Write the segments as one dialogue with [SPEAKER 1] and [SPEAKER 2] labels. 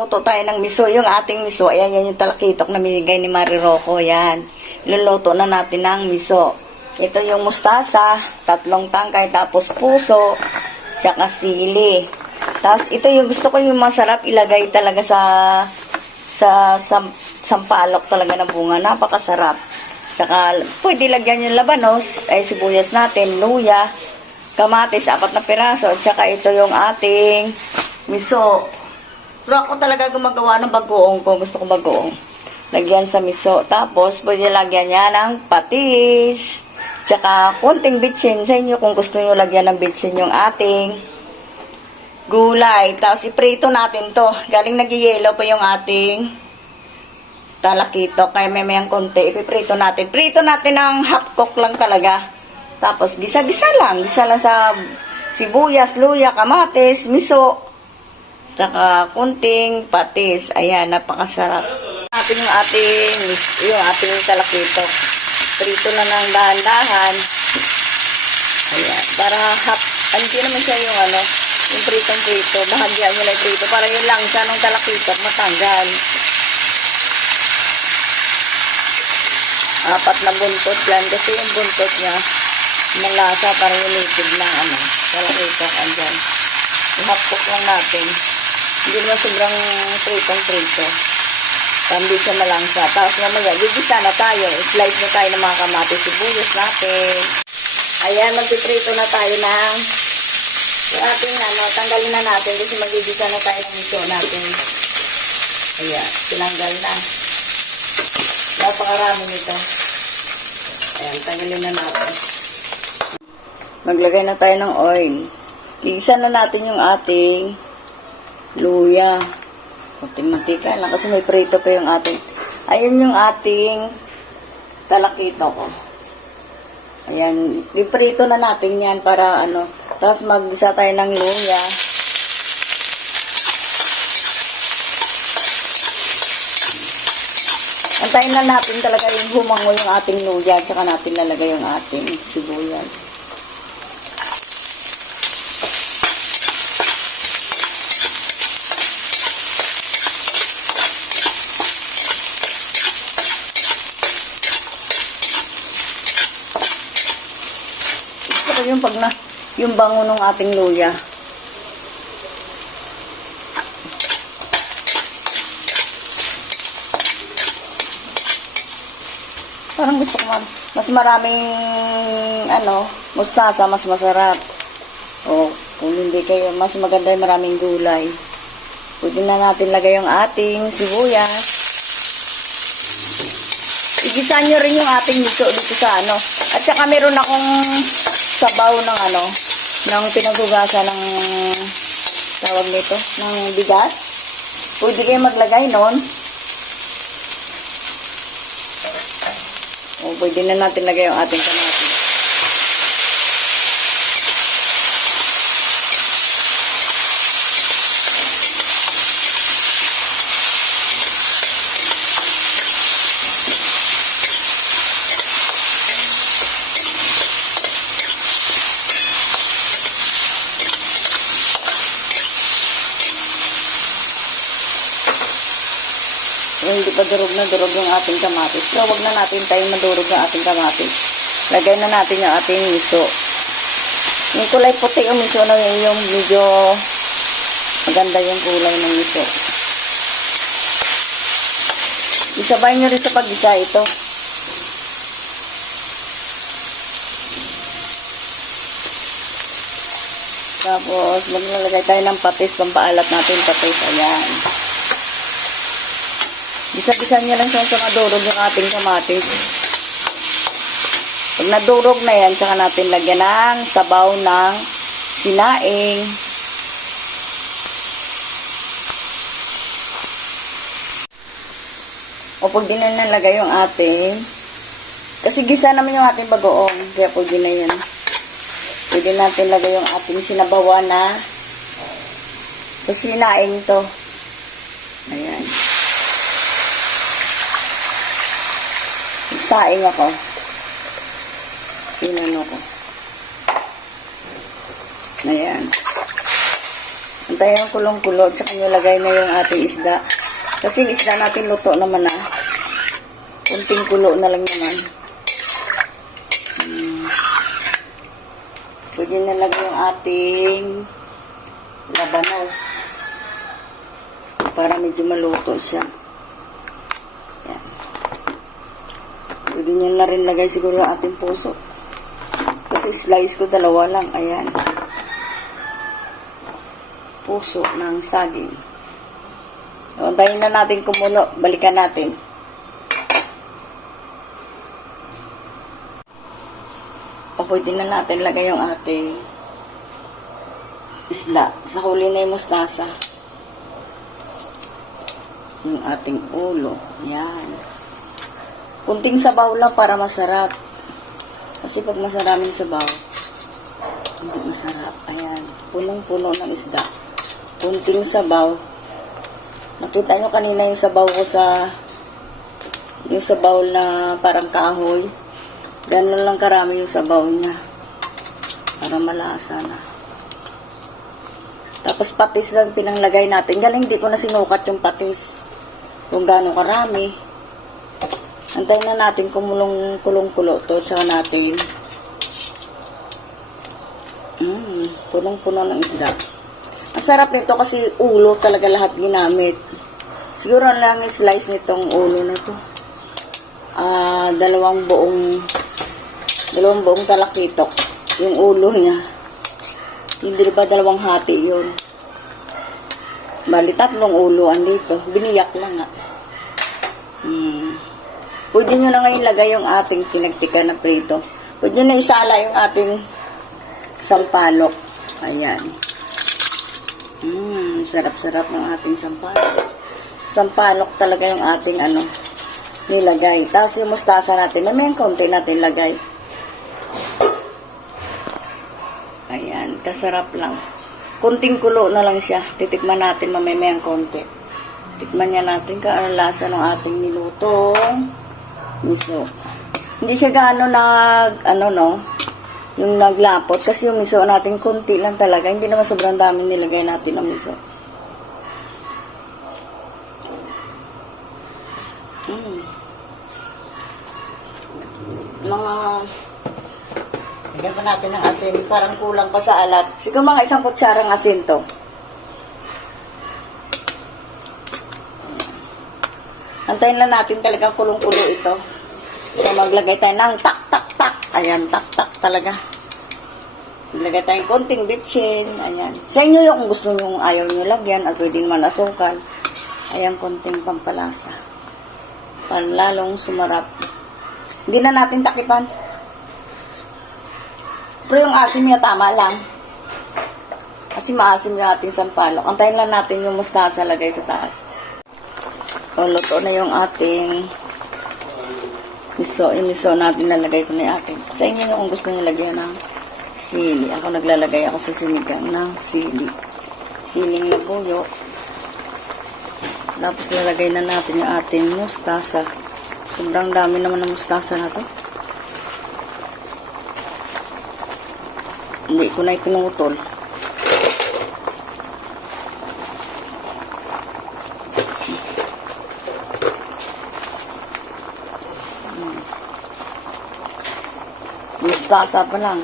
[SPEAKER 1] Luto tayo ng miso. Yung ating miso, ayan, yan yung talakitok na binigay ni Mari Rocco. Yan. Luluto na natin ng miso. Ito yung mustasa, tatlong tangkay, tapos puso, tsaka sili. Tapos ito yung gusto ko yung masarap ilagay talaga sa sa sam, sampalok talaga ng bunga. Napakasarap. Tsaka pwede lagyan yung labanos, ay sibuyas natin, luya, kamatis, apat na piraso, at saka ito yung ating miso. Pero ako talaga gumagawa ng bagoong kung gusto ko bagoong. Lagyan sa miso. Tapos, pwede lagyan niya ng patis. Tsaka, kunting bitsin sa inyo kung gusto nyo lagyan ng bitsin yung ating gulay. Tapos, iprito natin to. Galing nag-yellow pa yung ating talakito. Kaya may mayang konti. Ipiprito natin. Prito natin ng half cook lang talaga. Tapos, gisa-gisa lang. Gisa lang sa sibuyas, luya, kamatis, miso. Tsaka kunting patis. Ayan, napakasarap. Ating yung ating, yung ating talakito. Prito na ng dahan-dahan. Ayan, para hap, ah, hindi naman siya yung ano, yung pritong prito. Bahagyan nyo lang yung prito. Para yung langsa ng talakito matanggal. Apat na buntot yan. Kasi yung buntot niya, malasa para yung liquid ng ano, talakito. Andyan. I-half-cook lang natin. Hindi naman sobrang pritong-prito. Hindi siya malangsa. Tapos mamaya, gigisa na tayo. Slice na tayo ng mga kamatis sibuyas natin. Ayan, magpiprito na tayo ng yung ating ano, tanggalin na natin kasi magigisa na tayo ng miso natin. Ayan, tinanggal na. Napakarami nito. Ayan, tanggalin na natin. Maglagay na tayo ng oil. Gigisa na natin yung ating luya. Kunting mantika lang kasi may prito pa yung ating. Ayun yung ating talakito ko. Ayan, iprito na natin yan para ano. Tapos mag-isa tayo ng luya. Antayin na natin talaga yung humango yung ating luya. Tsaka natin lalagay yung ating sibuyas. Gusto yung pag na, yung bango ng ating luya. Parang gusto ko ma- mas maraming ano, mustasa, mas masarap. O kung hindi kayo, mas maganda yung maraming gulay. Pwede na natin lagay yung ating sibuyas. Igisa nyo rin yung ating miso dito sa ano. At saka meron akong sabaw ng ano, ng pinaghugasan ng tawag nito, ng bigas. Pwede kayo maglagay nun. O, pwede na natin lagay yung ating kamatis. Kung hindi pa durog na durog yung ating kamatis. Pero wag na natin tayo madurog yung ating kamatis. Lagay na natin yung ating miso. Yung kulay puti yung miso na yun, yung medyo maganda yung kulay ng miso. Isabay nyo rin sa pag-isa ito. Tapos, maglalagay tayo ng patis, pampaalat natin patis. Ayan. Bisa-bisa niya lang siya sa madurog yung ating kamatis. Pag nadurog na yan, saka natin lagyan ng sabaw ng sinaing. O pag di na nalagay yung ating, kasi gisa naman yung ating bagoong, kaya pwede na yan. Pwede natin lagay yung ating sinabawa na sa sinaing to. Ayan. Saing ako. Inano ko. Ayan. Antay ang kulong-kulo, tsaka nilagay na yung ating isda. Kasi yung isda natin luto naman na. Kunting kulo na lang naman. Hmm. Pwede nalagay yung ating labanos. Para medyo maluto siya. Niya na rin lagay siguro ang ating puso. Kasi slice ko dalawa lang. Ayan. Puso ng saging. Antayin na natin kumulo. Balikan natin. O pwede na natin lagay yung ating isda. Sa huli na yung mustasa. Yung ating ulo. Yan. Kunting sabaw lang para masarap. Kasi pag masaraming sabaw, hindi masarap. Ayan. Punong-puno ng isda. Kunting sabaw. Nakita nyo kanina yung sabaw ko sa yung sabaw na parang kahoy. Ganun lang karami yung sabaw niya. Para malasa na. Tapos patis lang pinanglagay natin. Galing hindi ko na sinukat yung patis. Kung gaano karami. Antayin na natin kumulong kulong-kulo to. Tsaka natin. Mmm, punong-puno ng isda. Ang sarap nito kasi ulo talaga lahat ginamit. Siguro lang slice nitong ulo na to. Ah, dalawang buong dalawang buong talakitok. Yung ulo niya. Hindi ba dalawang hati yun? Bali, tatlong ulo andito. Biniyak lang nga. Pwede nyo na ngayon lagay yung ating pinagtika na prito. Pwede na isala yung ating sampalok. Ayan. Hmm, sarap-sarap ng ating sampalok. Sampalok talaga yung ating ano, nilagay. Tapos yung mustasa natin, may konti natin lagay. Ayan, kasarap lang. Kunting kulo na lang siya. Titikman natin mamamayang konti. Tikman niya natin kung lasa ng ating nilutong miso. Hindi siya gaano nag, ano no, yung naglapot. Kasi yung miso natin kunti lang talaga. Hindi naman sobrang dami nilagay natin ng miso. Mm. Mga Lagyan pa natin ng asin. Parang kulang pa sa alat. Siguro mga isang kutsarang asin to. Antayin lang natin talaga kulong-kulo ito. So maglagay tayo ng tak, tak, tak. Ayan, tak, tak talaga. Maglagay tayong konting bitchin. Ayan. Sa inyo yung kung gusto nyo ayaw nyo lagyan at pwede naman asukal. Ayan, konting pampalasa. Panlalong sumarap. Hindi na natin takipan. Pero yung asim niya tama lang. Kasi maasim yung ating sampalok. Antayin lang natin yung mustasa lagay sa taas. O, luto na yung ating miso. Yung miso natin lalagay ko na yung ating. Sa inyo nyo kung gusto nyo lagyan ng sili. Ako naglalagay ako sa sinigang ng sili. Siling labuyo. Tapos lalagay na natin yung ating mustasa. Sobrang dami naman ng mustasa na to. Hindi ko na ipinutol. Mustasa pa lang.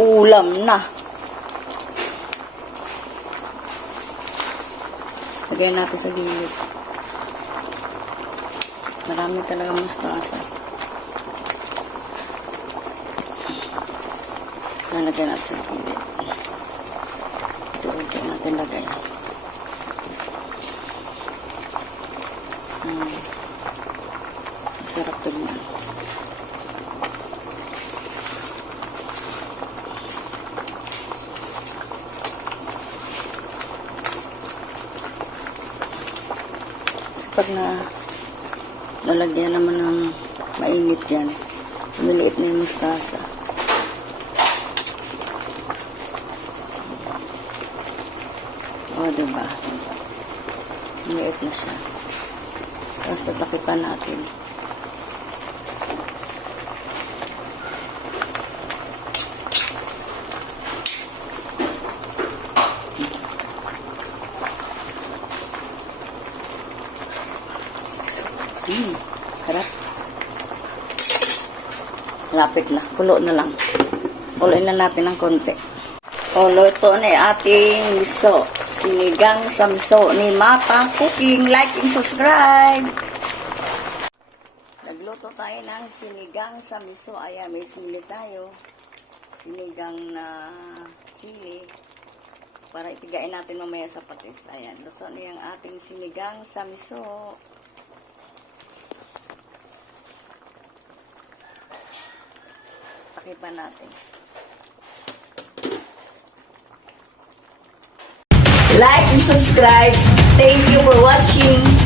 [SPEAKER 1] Ulam na. Lagay natin sa gilid. Marami talaga mustasa. Lalagyan natin sa gilid. Ito ulit natin lagay. Hmm. Sarap tignan. Kasi pag na lalagyan naman ng mainit yan, lumiliit na yung mustasa. O, diba? Maliit na siya. Tapos tatakipan natin. Lapit na. Kulo na lang. Kuloyin na natin ng konti. O, luto na ating miso. Sinigang sa miso ni Mapa Cooking. Like and subscribe. Nagluto tayo ng sinigang sa miso. Ayan, may sili tayo. Sinigang na sili. Para ipigain natin mamaya sa patis. Ayan, luto na yung ating sinigang sa miso. Takipan natin. Like and subscribe. Thank you for watching.